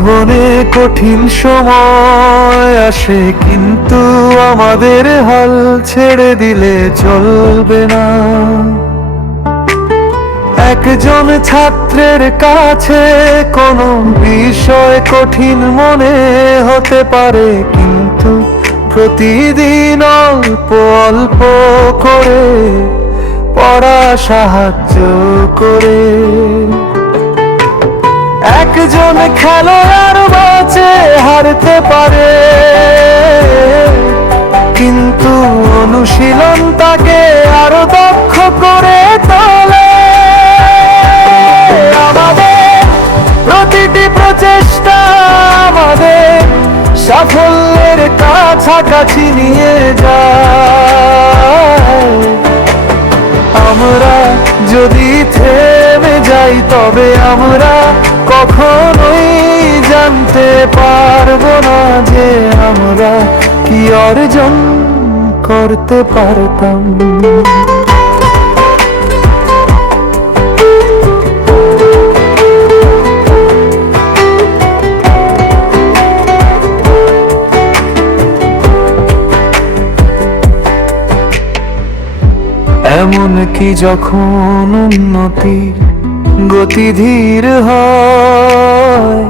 জীবনে কঠিন সময় আসে, কিন্তু আমাদের হাল ছেড়ে দিলে চলবে না। একজন ছাত্রের কাছে কোনো বিষয় কঠিন মনে হতে পারে, কিন্তু প্রতিদিন অল্প অল্প করে পড়া সাহায্য করে। একজন খেলোয়াড় ম্যাচে হারতে পারে, কিন্তু অনুশীলন তাকে আরো দক্ষ করে তোলে। আমাদের প্রতিটি প্রচেষ্টা আমাদের সাফল্যের কাছাকাছি নিয়ে যায়। আমরা যদি থেমে যাই তবে আমরা কখনোই জানতে পারবো না যে আমরা কি অর্জন করতে পারতাম। এমন কি যখন উন্নতি গতি ধীর হয়,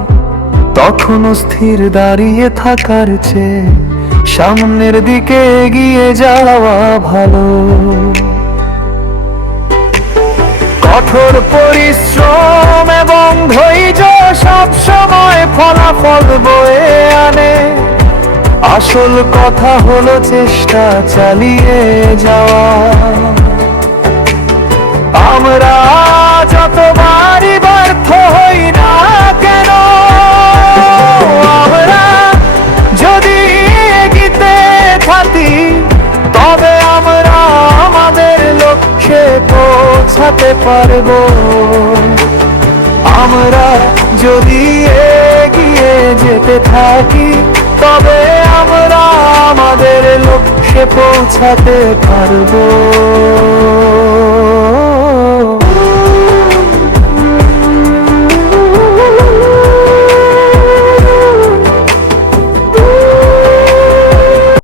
তখন স্থির দাঁড়িয়ে থাকার চেয়ে সামনের দিকে এগিয়ে যাওয়া ভালো। কঠোর পরিশ্রম এবং ধৈর্য সব সময় ফলাফল বয়ে আনে। আসল কথা হলো চেষ্টা চালিয়ে যাওয়া। আমরা যতবারই ব্যর্থ হই না কেন, আমরা যদি এগিয়ে থাকি তবে আমরা আমাদের লক্ষ্যে পৌঁছাতে পারবো। আমরা যদি এগিয়ে যেতে থাকি তবে আমরা আমাদের লক্ষ্যে পৌঁছাতে পারবো।